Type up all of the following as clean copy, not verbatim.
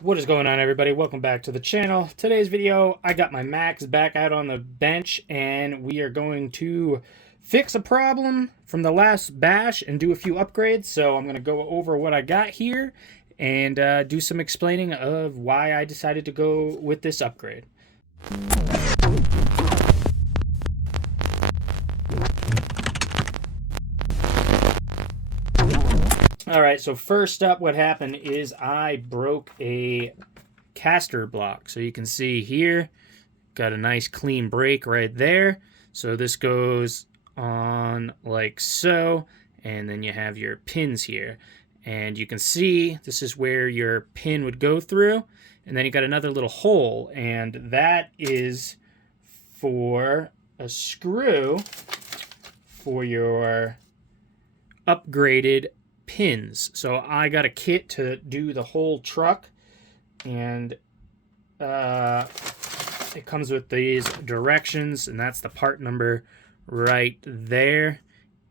What is going on, everybody? Welcome back to the channel. Today's video, I got my Max back out on the bench and we are going to fix a problem from the last bash and do a few upgrades. So I'm going to go over what I got here and do some explaining of why I decided to go with this upgrade. Alright, so first up what happened is I broke a caster block. So you can see here, got a nice clean break right there. So this goes on like so, and then you have your pins here. And you can see this is where your pin would go through. And then you got another little hole, and that is for a screw for your upgraded pins. So I got a kit to do the whole truck, and it comes with these directions, and that's the part number right there,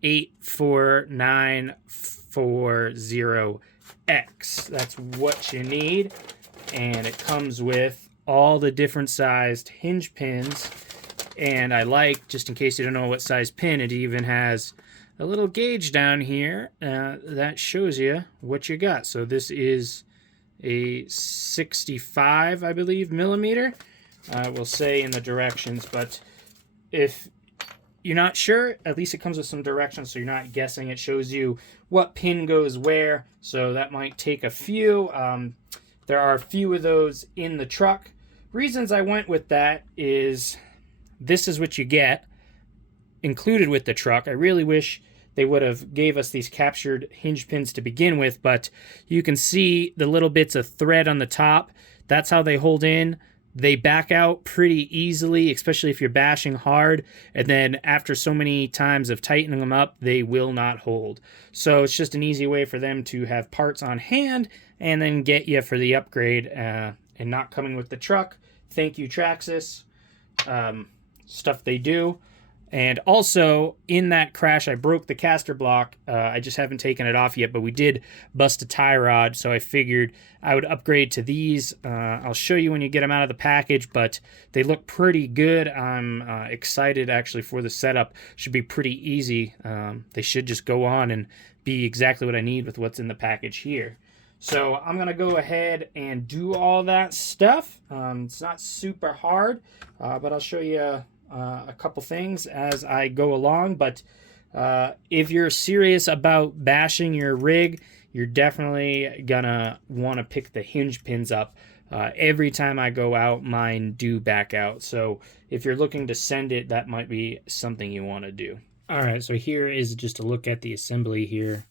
84940X. That's what you need, and it comes with all the different sized hinge pins. And I like, just in case you don't know what size pin, it even has a little gauge down here that shows you what you got. So this is a 65, I believe, millimeter. We'll say in the directions, but if you're not sure, at least it comes with some directions, so you're not guessing. It shows you what pin goes where, so that might take a few. There are a few of those in the truck. Reasons I went with that is this is what you get included with the truck. I really wish they would have gave us these captured hinge pins to begin with, but you can see the little bits of thread on the top. That's how they hold in. They back out pretty easily, especially if you're bashing hard, and then after so many times of tightening them up, they will not hold. So it's just an easy way for them to have parts on hand and then get you for the upgrade and not coming with the truck. Thank you, Traxxas. Stuff they do. And also, in that crash, I broke the caster block. I just haven't taken it off yet, but we did bust a tie rod, so I figured I would upgrade to these. I'll show you when you get them out of the package, but they look pretty good. I'm excited, actually, for the setup. Should be pretty easy. They should just go on and be exactly what I need with what's in the package here. So I'm going to go ahead and do all that stuff. It's not super hard, but I'll show you a couple things as I go along. But if you're serious about bashing your rig, you're definitely gonna want to pick the hinge pins up. Every time I go out, mine do back out. So if you're looking to send it, that might be something you want to do. All right, so here is just a look at the assembly here.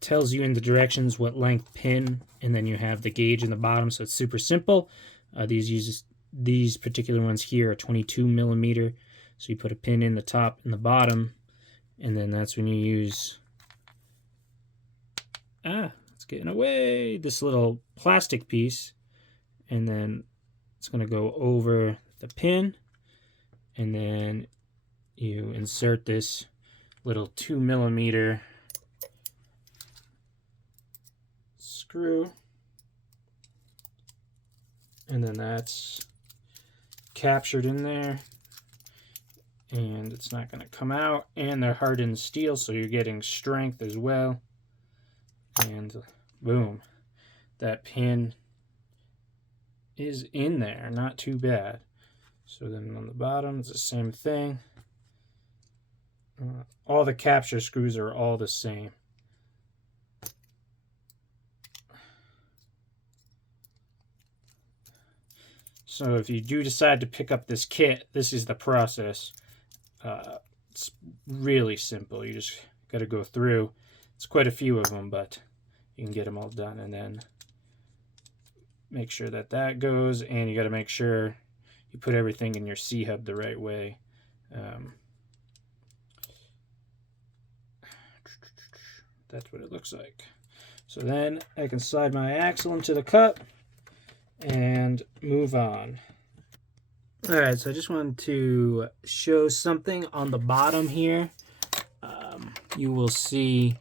Tells you in the directions what length pin, and then you have the gauge in the bottom, so it's super simple. These particular ones here are 22 millimeter, so you put a pin in the top and the bottom, and then that's when you use it's getting away, this little plastic piece, and then it's going to go over the pin, and then you insert this little 2 millimeter screw, and then that's captured in there, and it's not going to come out. And they're hardened steel, so you're getting strength as well. And boom, that pin is in there, not too bad. So then on the bottom it's the same thing. All the capture screws are all the same. So if you do decide to pick up this kit, this is the process. It's really simple. You just got to go through. It's quite a few of them, but you can get them all done. And then make sure that that goes, and you got to make sure you put everything in your C-hub the right way. That's what it looks like. So then I can slide my axle into the cup and move on. Alright, so I just wanted to show something on the bottom here. You will see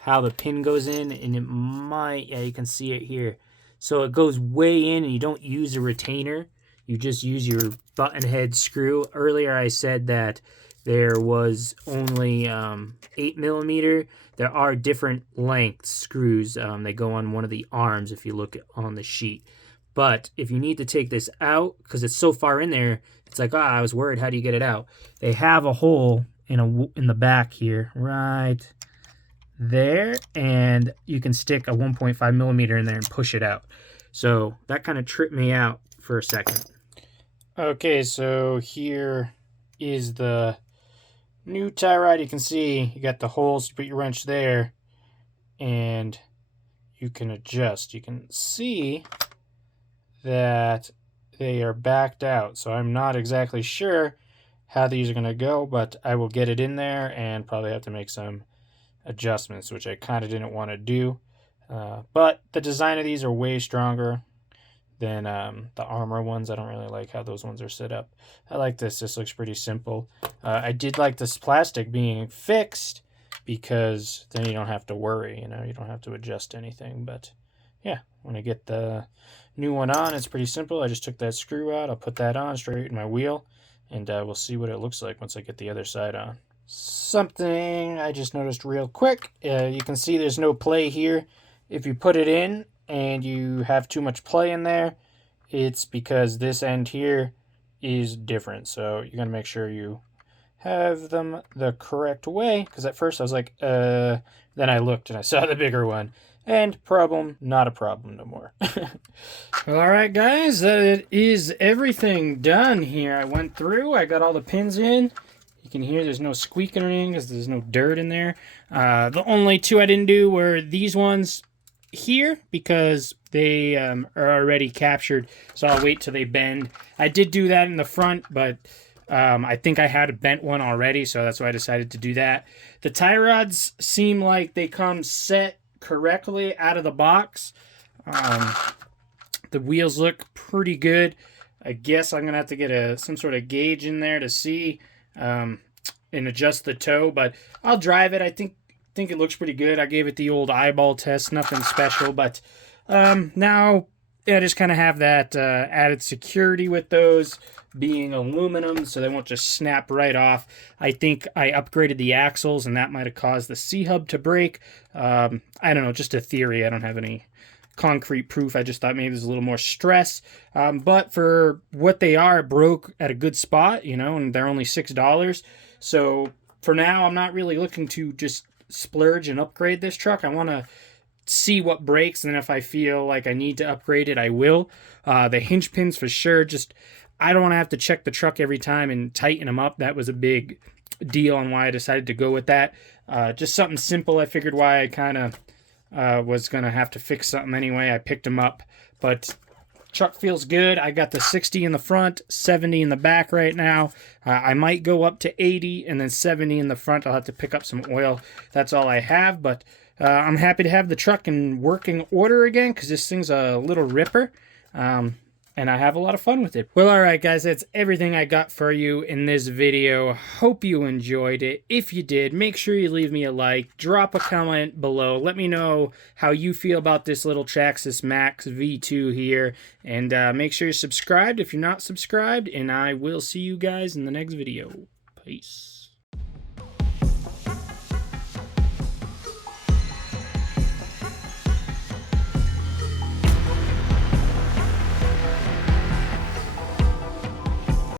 how the pin goes in, and it might, yeah, you can see it here. So it goes way in and you don't use a retainer. You just use your button head screw. Earlier I said that there was only 8mm. There are different length screws. They go on one of the arms if you look on the sheet. But if you need to take this out, because it's so far in there, it's like, I was worried, how do you get it out? They have a hole in the back here, right there, and you can stick a 1.5mm in there and push it out. So that kind of tripped me out for a second. Okay, so here is the new tie rod. You can see you got the holes to put your wrench there, and you can adjust. You can see that they are backed out, so I'm not exactly sure how these are going to go, but I will get it in there and probably have to make some adjustments, which I kind of didn't want to do. But the design of these are way stronger than the Armor ones. I don't really like how those ones are set up. I like this. This looks pretty simple. I did like this plastic being fixed because then you don't have to worry, you know, you don't have to adjust anything. But yeah, when I get the new one on, it's pretty simple. I just took that screw out. I'll put that on, straighten my wheel, and we'll see what it looks like once I get the other side on. Something I just noticed real quick, you can see there's no play here. If you put it in and you have too much play in there, it's because this end here is different. So you're gonna make sure you have them the correct way, because at first I was like, then I looked and I saw the bigger one, and problem, not a problem no more. All right, guys, that is everything done here. I went through, I got all the pins in. You can hear there's no squeaking or anything because there's no dirt in there. The only two I didn't do were these ones here because they are already captured, so I'll wait till they bend. I did do that in the front, but I think I had a bent one already, so that's why I decided to do that. The tie rods seem like they come set correctly out of the box. The wheels look pretty good. I guess I'm gonna have to get some sort of gauge in there to see and adjust the toe, but I'll drive it. I think it looks pretty good. I gave it the old eyeball test, nothing special, but now I just kind of have that added security with those being aluminum, so they won't just snap right off. I think I upgraded the axles, and that might have caused the C-hub to break. I don't know, just a theory. I don't have any concrete proof. I just thought maybe there's a little more stress. But for what they are, it broke at a good spot, you know, and they're only $6. So for now, I'm not really looking to just splurge and upgrade this truck. I want to see what breaks, and if I feel like I need to upgrade it, I will. The hinge pins for sure. Just I don't want to have to check the truck every time and tighten them up. That was a big deal on why I decided to go with that. Just something simple. I figured why I kind of was going to have to fix something anyway. I picked them up, but truck feels good. I got the 60 in the front, 70 in the back right now. I might go up to 80 and then 70 in the front. I'll have to pick up some oil. That's all I have, but I'm happy to have the truck in working order again because this thing's a little ripper. And I have a lot of fun with it. Well, all right, guys, that's everything I got for you in this video. Hope you enjoyed it. If you did, make sure you leave me a like, drop a comment below. Let me know how you feel about this little Traxxas Maxx V2 here. And make sure you're subscribed if you're not subscribed. And I will see you guys in the next video. Peace.